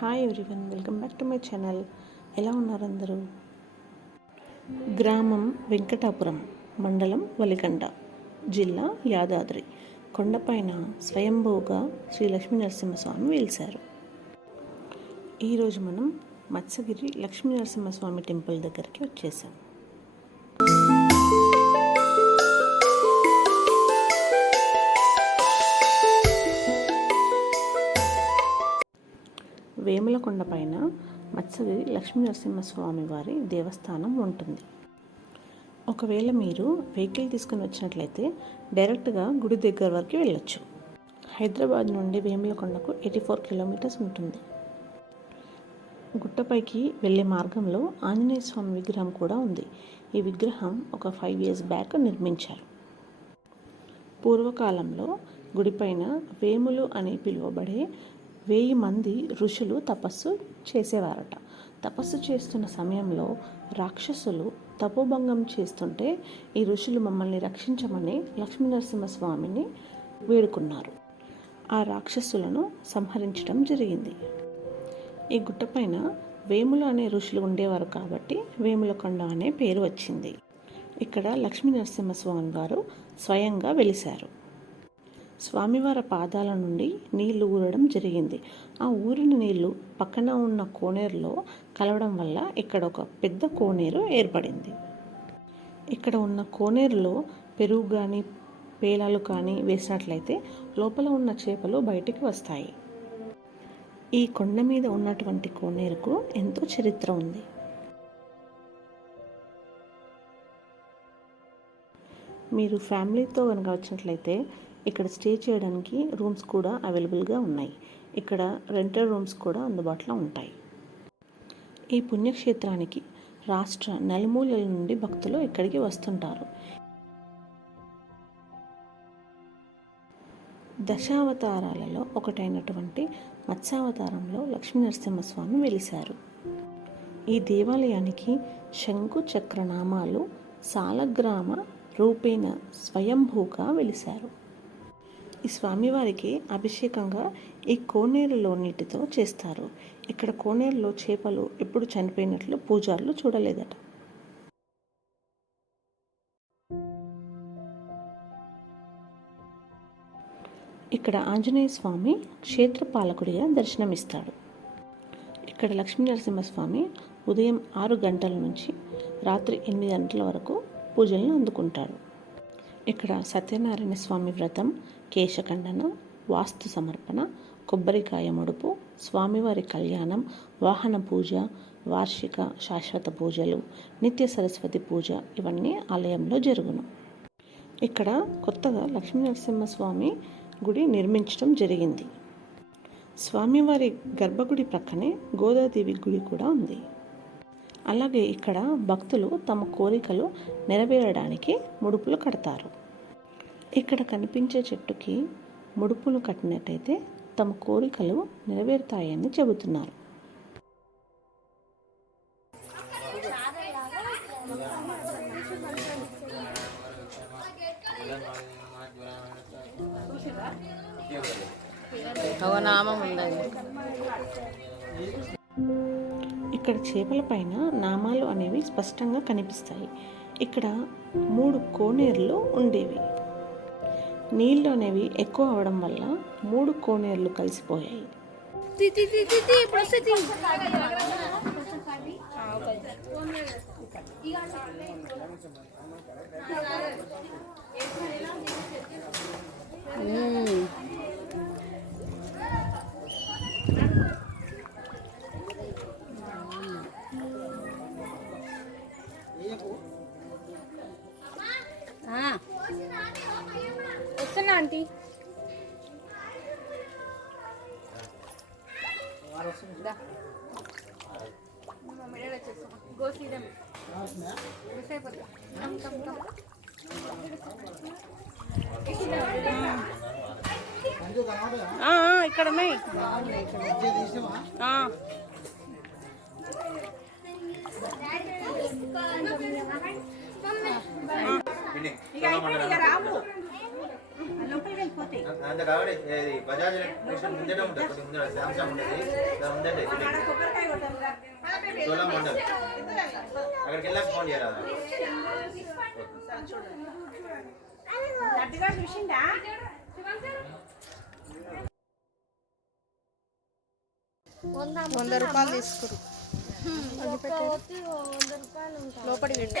Hi everyone welcome back to my channel. ఎలా ఉన్నారు అందరూ? గ్రామం వెంకటాపురం మండలం వలిగండ జిల్లా యాదాద్రి. కొండపైన స్వయంభూగా శ్రీ లక్ష్మీ నరసింహస్వామి వెలిశారు. ఈరోజు మనం మత్స్యగిరి లక్ష్మీ నరసింహస్వామి టెంపుల్ దగ్గరికి వచ్చేసాం. వేములకొండ పైన మత్స్యగిరి లక్ష్మీ నరసింహస్వామి వారి దేవస్థానం ఉంటుంది. ఒకవేళ మీరు వెహికల్ తీసుకుని వచ్చినట్లయితే డైరెక్ట్గా గుడి దగ్గర వరకు వెళ్ళొచ్చు. హైదరాబాద్ నుండి వేములకొండకు ఎయిటీ ఫోర్ కిలోమీటర్స్ ఉంటుంది. గుట్టపైకి వెళ్ళే మార్గంలో ఆంజనేయ స్వామి విగ్రహం కూడా ఉంది. ఈ విగ్రహం ఒక ఫైవ్ ఇయర్స్ బ్యాక్ నిర్మించారు. పూర్వకాలంలో గుడిపైన వేములు అని పిలువబడే వెయ్యి మంది ఋషులు తపస్సు చేసేవారట. తపస్సు చేస్తున్న సమయంలో రాక్షసులు తపోభంగం చేస్తుంటే ఈ ఋషులు మమ్మల్ని రక్షించమని లక్ష్మీనరసింహస్వామిని వేడుకున్నారు. ఆ రాక్షసులను సంహరించడం జరిగింది. ఈ గుట్టపైన వేములు అనే ఋషులు ఉండేవారు కాబట్టి వేములకొండ అనే పేరు వచ్చింది. ఇక్కడ లక్ష్మీ నరసింహస్వామి వారు స్వయంగా వెలిశారు. స్వామివారి పాదాల నుండి నీళ్ళు ఊరడం జరిగింది. ఆ ఊరిన నీళ్ళు పక్కన ఉన్న కోనేరులో కలవడం వల్ల ఇక్కడ ఒక పెద్ద కోనేరు ఏర్పడింది. ఇక్కడ ఉన్న కోనేరులో పెరుగు కానీ పేలాలు కానీ వేసినట్లయితే లోపల ఉన్న చేపలు బయటికి వస్తాయి. ఈ కొండ మీద ఉన్నటువంటి కోనేరుకు ఎంతో చరిత్ర ఉంది. మీరు ఫ్యామిలీతో కనుక వచ్చినట్లయితే ఇక్కడ స్టే చేయడానికి రూమ్స్ కూడా అవైలబుల్గా ఉన్నాయి. ఇక్కడ రెంటెడ్ రూమ్స్ కూడా అందుబాటులో ఉంటాయి. ఈ పుణ్యక్షేత్రానికి రాష్ట్ర నలుమూలల నుండి భక్తులు ఇక్కడికి వస్తుంటారు. దశావతారాలలో ఒకటైనటువంటి మత్స్యావతారంలో లక్ష్మీ నరసింహస్వామి వెలిశారు. ఈ దేవాలయానికి శంకు చక్రనామాలు సాలగ్రామ రూపేణ స్వయంభూగా వెలిశారు. ఈ స్వామివారికి అభిషేకంగా ఈ కోనేరులో నీటితో చేస్తారు. ఇక్కడ కోనేరులో చేపలు ఎప్పుడు చనిపోయినట్లు పూజారులు చూడలేదట. ఇక్కడ ఆంజనేయ స్వామి క్షేత్రపాలకుడిగా దర్శనమిస్తాడు. ఇక్కడ లక్ష్మీ నరసింహస్వామి ఉదయం ఆరు గంటల నుంచి రాత్రి ఎనిమిది గంటల వరకు పూజలను అందుకుంటాడు. ఇక్కడ సత్యనారాయణ స్వామి వ్రతం కేశఖండన వాస్తు సమర్పణ కొబ్బరికాయ ముడుపు స్వామివారి కళ్యాణం వాహన పూజ వార్షిక శాశ్వత పూజలు నిత్య సరస్వతి పూజ ఇవన్నీ ఆలయంలో జరుగును. ఇక్కడ కొత్తగా లక్ష్మీ నరసింహస్వామి గుడి నిర్మించడం జరిగింది. స్వామివారి గర్భగుడి ప్రక్కనే గోదాదేవి గుడి కూడా ఉంది. అలాగే ఇక్కడ భక్తులు తమ కోరికలు నెరవేరడానికి ముడుపులు కడతారు. ఇక్కడ కనిపించే చెట్టుకి ముడుపులు కట్టినట్టయితే తమ కోరికలు నెరవేరుతాయని చెబుతున్నారు. ఉందండి. ఇక్కడ చేపల పైన నామాలు అనేవి స్పష్టంగా కనిపిస్తాయి. ఇక్కడ మూడు కోనేరులు ఉండేవి. నీళ్ళు అనేవి ఎక్కువ అవడం వల్ల మూడు కోనేరులు కలిసిపోయాయి. తీ దా. మా మెడలో వచ్చేస్తాం. Go see them. Miss అయిపోతా. Come, come, come. ఆ, ఆ, ఇక్కడ ఉన్నాయి ఇక రాము అంత కాబట్టి ఇది బజాజ్ ఎలక్ట్రిషన్ ముందరే ఉంటుంది కొద్దిగా ముందర సామ్సంగ్ ఉండేది. దాని ముందరే ఉండదు అక్కడికి వెళ్ళాక ఫోన్ చూసిందా వంద రూపాయలు తీసుకురు. లోపలి పెట్టు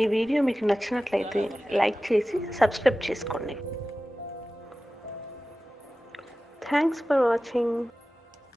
ఈ వీడియో మీకు నచ్చినట్లయితే లైక్ చేసి సబ్స్క్రైబ్ చేసుకోండి. Thanks for watching